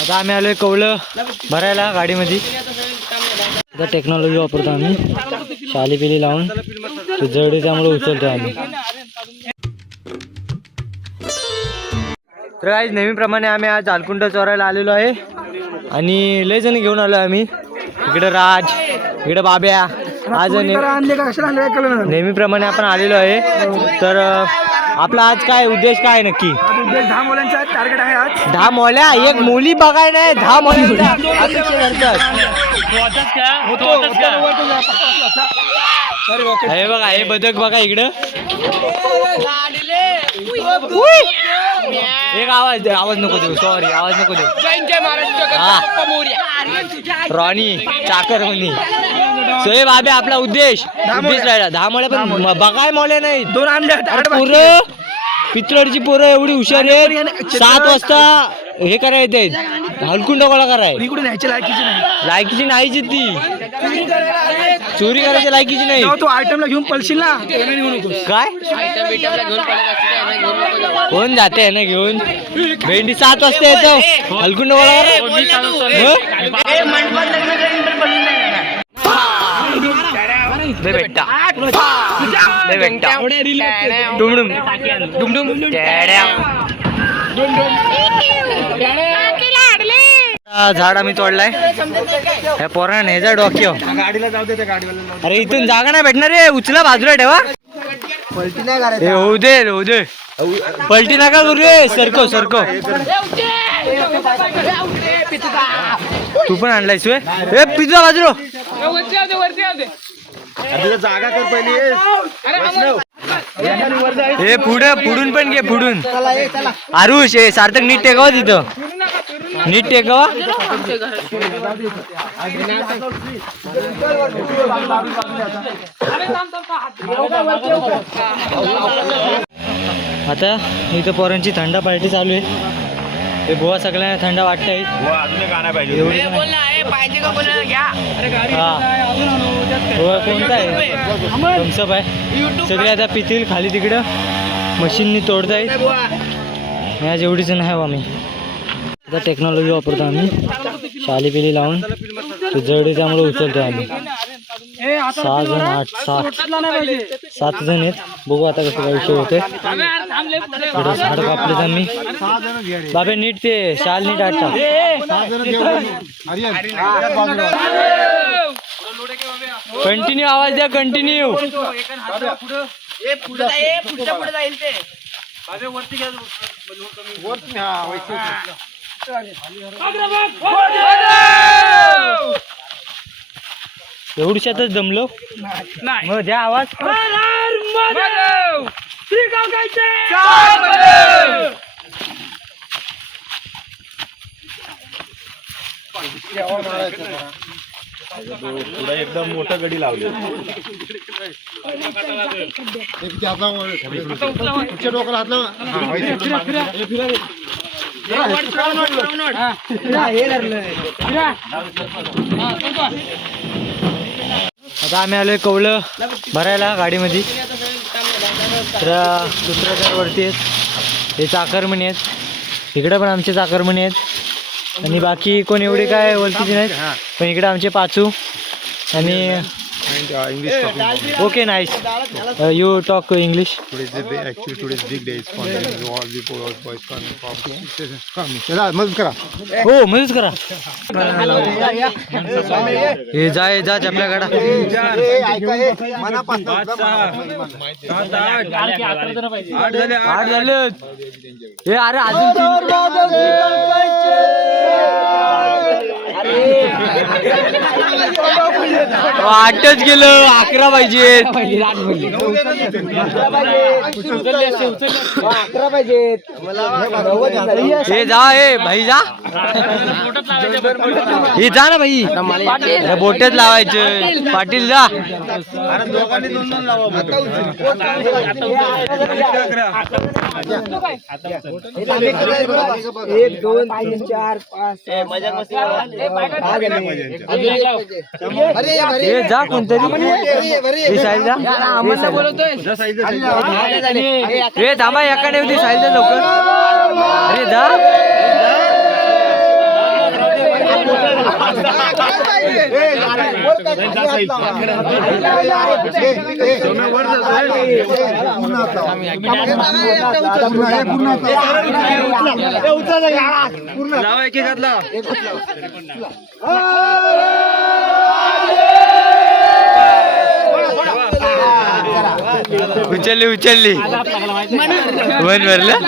आता आम्ही आलोय कवलं भरायला गाडीमध्ये. आता टेक्नॉलॉजी वापरतो आम्ही, शाली पिली लावून जड त्यामुळे उचलतो आम्ही. तर आज नेहमीप्रमाणे आम्ही आज आलकुंड चोरायला आलेलो आहे आणि लय जण घेऊन आलो आम्ही. इकडे राज, इकडे बाब्या. आज नेहमीप्रमाणे आपण आलेलो आहे. तर आपला आज काय उद्देश काय नक्की? 10 मुलांचा टार्गेट आहे आज. 10 मोल्या, एक मुली बघाय नाही 10 मोल्यांचा अपेक्षा करतात. हे बघा, हे बदक बघा इकडं. एक आवाज नको देऊ, सॉरी आवाज नको देऊ. रॉनी चाकर म्हणी. सोय बाबे आपला उद्देश राहिला 10 मोळ्या, पण बघाय मोले नाही. 2 आणले. पोरं पितळची पोरं एवढी हुशार आहेत. 7 वाजता हे करायचे हलकुंड गोळा कराय. इकडून न्यायची लायकीची नाही. लायकीची नाहीची ती, चोरी करायची लायकीची नाही. तू आयटमला घेऊन पळशील ना, काय कोण जाते ना घेऊन? भेंडी 7 वाजता येतो हलकुंड गोळा कराय. बेटा डुमडुम डुमडुम झाड आम्ही तोडलाय. ह्या पोराने ह्याचा डोक्यो गाडीला जाऊ दे. त्या गाडीवाला अरे इथून जागा नाही भेटणार रे. उचला बाजूला ठेवा. पलटी नाही करायची. होऊ दे होऊ दे, पलटी नका करू रे. सरको सरको. तू पण आणलायस वे पिझ्झा बाजूला. जागा कर पहिली. हे पुढे पुढून पण घे, पुढून. आरुष हे सार्थक नीट टेकावा तिथं, नीट टेकावा. आता इथं पोरांची थंडा पार्टी चालू आहे. हे बुवा सगळ्यांना थंड वाटतंय. कोणता आहे थम्सअप आहे. सगळे आता पितील खाली तिकडं मशीननी तोडतायत. ह्या जेवढी जण आहे आम्ही. आता टेक्नॉलॉजी वापरतो आम्ही, शाली पिली लावून जड त्यामुळे उचलतो आम्ही. 6 जण 8 7 जण आहेत. बघू आता कसं काय विषय होतोय. झाड कापलेत आम्ही. बाबे नीट ते शाल नीट आटता. कंटिन्यू आवाज द्या, कंटिन्यू. एवढ्यातच दमलो मग द्या आवाज. पुढे एकदम मोठं गडी लावली. डोक्याला हात लावा. आता आम्ही आलोय कवलं भरायला गाडीमध्ये. तर दुसऱ्या घरवरती आहेत, हे चाकरमणी आहेत. इकडे पण आमचे चाकरमणी आहेत आणि बाकी कोण एवढे काय ओळखीचे नाहीत. पण इकडे आमचे पाचू आणि okay nice. You talk English. मदत करा. हो मदत करा. हे जाय जा आपल्या गाडा. 8 झालं. हे अरे अजून 8च गेलं. 11 पाहिजेत. 11 पाहिजेत. हे जा, हे भाई जा. हे जा ना भाई, बोटेत लावायचं. पाटील जा. 1 2 3 4 5 6 7 8 ए, जा कोणतरी ही साईड जा ए थांबा एकाने होती साईड जा लवकर अरे जा उचलली उचलली वन भरलं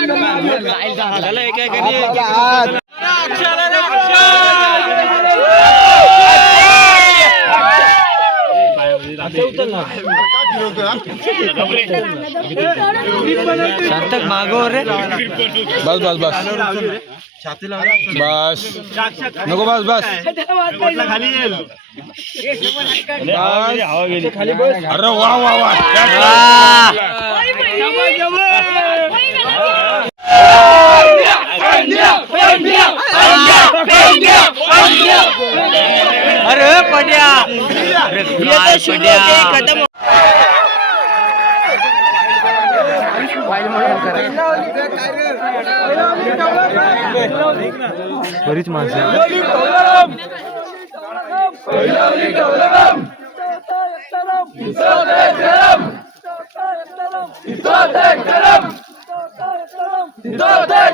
शांतक मागो रे बस बस बस बस नको बस बस अरे वा वा वा अरे पड्या बरीच माणसं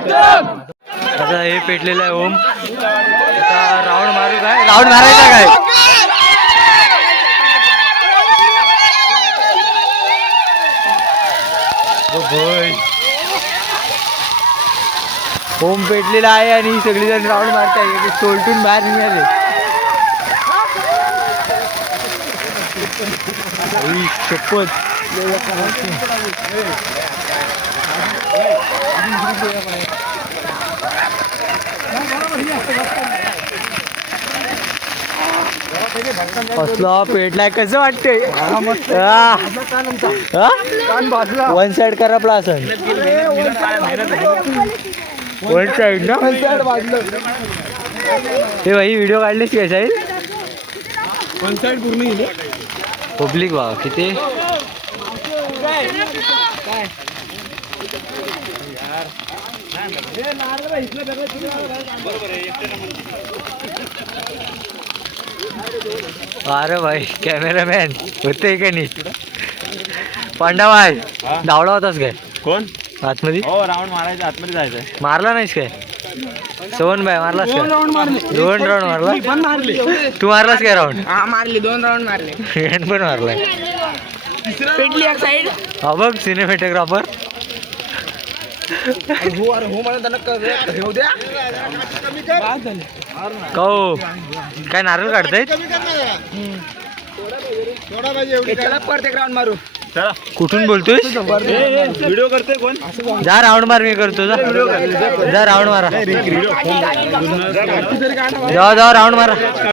आता हे पेटलेलं आहे ओम आता राऊंड मारू काय राऊंड मारायचा काय ओम पेटलेला आहे आणि सगळीजण राऊंड मारताय सोलटून बाहेर निघाले शपथ कसला पेटलाय कसं वाटतंय वन साइड करपला असं वन साइड ना हे भाई व्हिडिओ काढलीस की साईड वन साइड पूर्ण पब्लिक वा किती अरे भाई कॅमेरामॅन होते का नीट पांडा भाई धावला होतास काय कोण आतमध्ये हो राऊंड मारायचं आतमध्ये जायचंय मारला नाहीस काय सवन भाई मारलास काय 2 राऊंड मारला तू मारलास काय राऊंड मारली 2 राऊंड मारले पण मारलाय पेटली एक साईड हा बघ सिनेमॅटोग्राफर हो काय नारळ काढतायत परत एक राऊंड मारू कुठून बोलतोय व्हिडिओ करते कोण जा राऊंड मार मी करतो जा राऊंड मारा जा राऊंड मारा